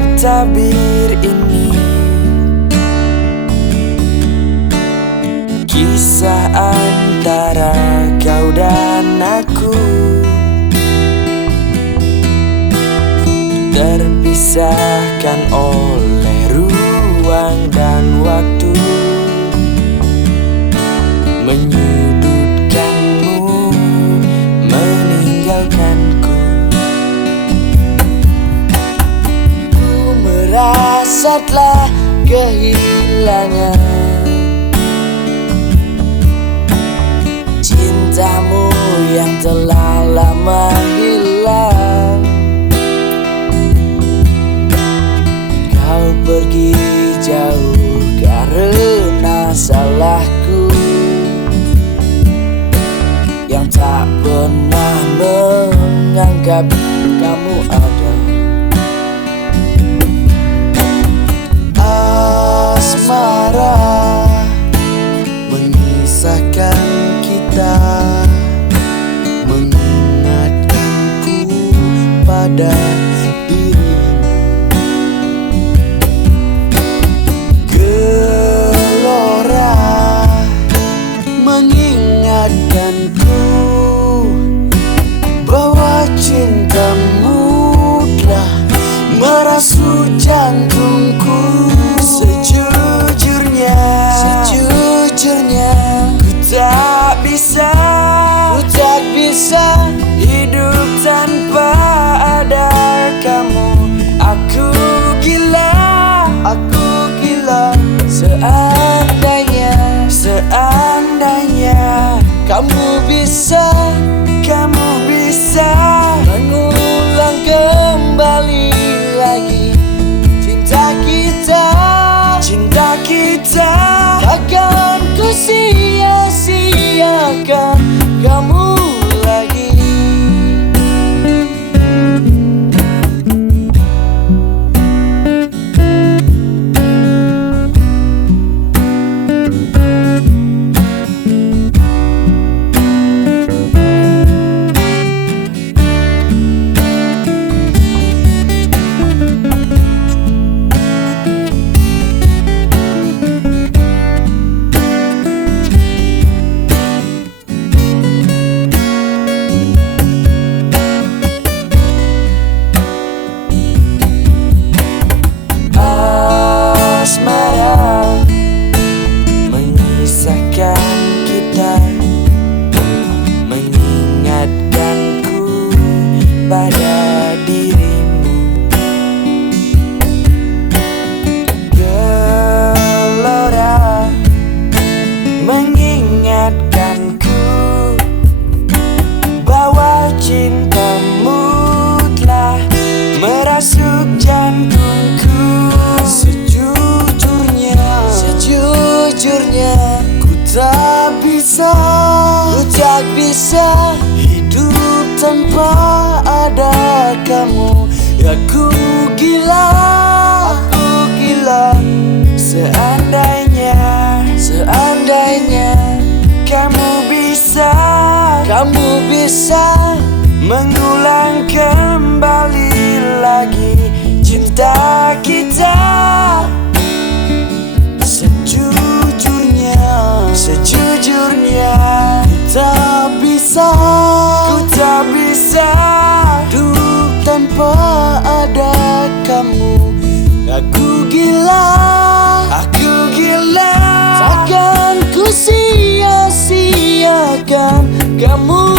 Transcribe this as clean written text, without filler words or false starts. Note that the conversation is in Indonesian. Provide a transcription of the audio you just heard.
kitab tabir ini, kisah antara kau dan aku, terpisahkan oleh ruang dan waktu, menyudutkanmu, meninggalkanku. Ku merasa telah kehilangan cintamu yang telah lama hilang. Kau pergi jauh karena salahku yang tak pernah menganggap kamu ada. Asmara mengisahkan kita, mengingatkanku pada dirimu. Gelora mengingatkanku bahwa cintamu telah merasuk jantungku. Sejujurnya ku tak bisa hidup tanpa ada kamu. Aku gila seandainya kamu bisa mengulang kembali lagi cinta kita. Takkan ku sia-siakan kamu lagi. Asmara mengisahkan kita, mengingatkanku pada dirimu. Gelora mengingatkanku bahwa cintamu telah merasuk jantungku. Sejujurnya ku tak bisa hidup tanpa ada kamu. Aku gila seandainya kamu bisa mengulang kembali lagi cinta kita. Sejujurnya ku tak bisa hidup tanpa ada kamu. Aku gila takkan ku sia-siakan kamu